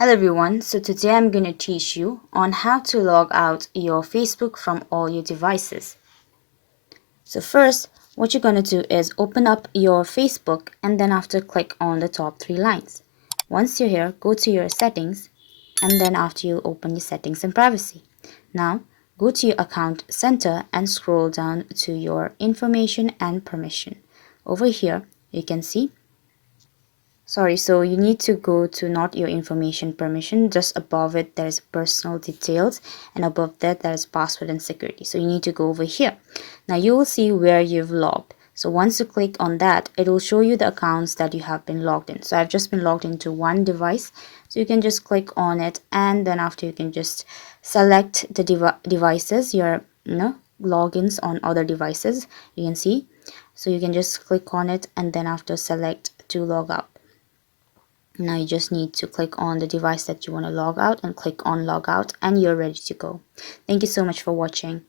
Hello everyone, so today I'm going to teach you on how to log out your Facebook from all your devices. So first, what you're going to do is open up your Facebook and then after click on the top three lines. Once you're here, go to your settings and then after you open your settings and privacy. Now, go to your account center and scroll down to your information and permission. Over here, you can see so you need to go to not your information permission. Just above it there's personal details and above that there's password and security. So you need to go over here. Now you will see where you've logged. So once you click on that, it will show you the accounts that you have been logged in. So I've just been logged into one device, so you can just click on it and then after you can just select the devices, your logins on other devices. You can see, so you can just click on it and then after select to log out. Now you just need to click on the device that you want to log out and click on log out and you're ready to go. Thank you so much for watching.